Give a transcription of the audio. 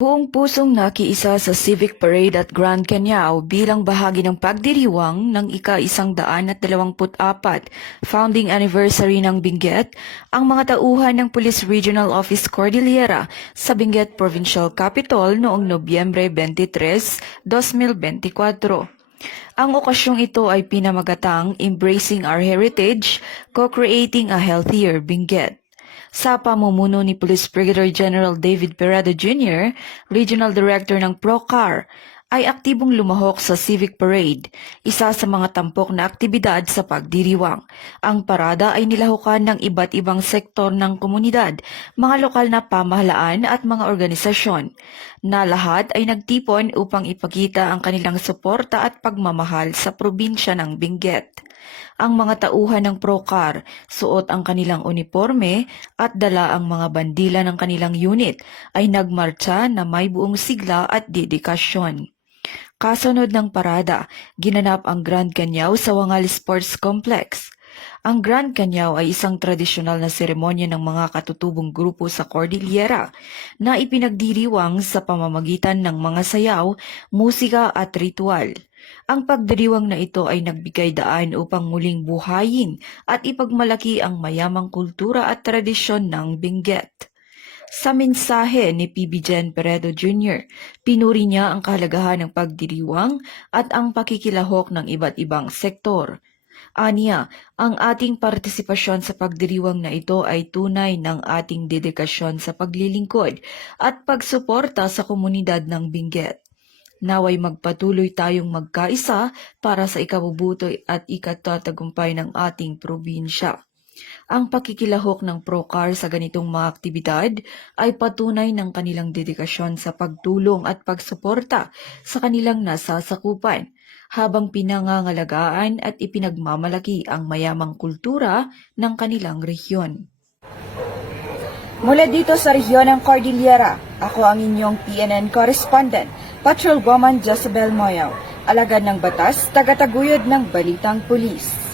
Buong pusong nakiisa sa Civic Parade at Grand Canao bilang bahagi ng pagdiriwang ng ika-124 founding anniversary ng Benguet, ang mga tauhan ng Police Regional Office Cordillera sa Benguet Provincial Capital noong Nobyembre 23, 2024. Ang okasyong ito ay pinamagatang Embracing Our Heritage, Co-Creating a Healthier Benguet. Sa pamumuno ni Police Brigadier General David Peredo Jr., Regional Director ng PROCAR, ay aktibong lumahok sa Civic Parade, isa sa mga tampok na aktibidad sa pagdiriwang. Ang parada ay nilahukan ng iba't ibang sektor ng komunidad, mga lokal na pamahalaan at mga organisasyon, na lahat ay nagtipon upang ipakita ang kanilang suporta at pagmamahal sa probinsya ng Benguet. Ang mga tauhan ng PROCAR, suot ang kanilang uniforme at dala ang mga bandila ng kanilang unit, ay nagmarcha na may buong sigla at dedikasyon. Kasunod ng parada, ginanap ang Grand Canao sa Wangal Sports Complex. Ang Grand Canao ay isang tradisyonal na seremonya ng mga katutubong grupo sa Cordillera na ipinagdiriwang sa pamamagitan ng mga sayaw, musika at ritual. Ang pagdiriwang na ito ay nagbigay daan upang muling buhayin at ipagmalaki ang mayamang kultura at tradisyon ng Benguet. Sa mensahe ni PB Gen Peredo Jr., pinuri niya ang kahalagahan ng pagdiriwang at ang pakikilahok ng iba't ibang sektor. Aniya, ang ating partisipasyon sa pagdiriwang na ito ay tunay ng ating dedikasyon sa paglilingkod at pagsuporta sa komunidad ng Benguet. Naway magpatuloy tayong magkaisa para sa ikabubuti at ikatatagumpay ng ating probinsya. Ang pakikilahok ng PROCAR sa ganitong mga aktibidad ay patunay ng kanilang dedikasyon sa pagtulong at pagsuporta sa kanilang nasasakupan, habang pinangangalagaan at ipinagmamalaki ang mayamang kultura ng kanilang rehiyon. Mula dito sa rehiyon ng Cordillera, ako ang inyong PNN correspondent, Patrolwoman Josabel Moyaw, alagad ng batas, tagataguyod ng Balitang Pulis.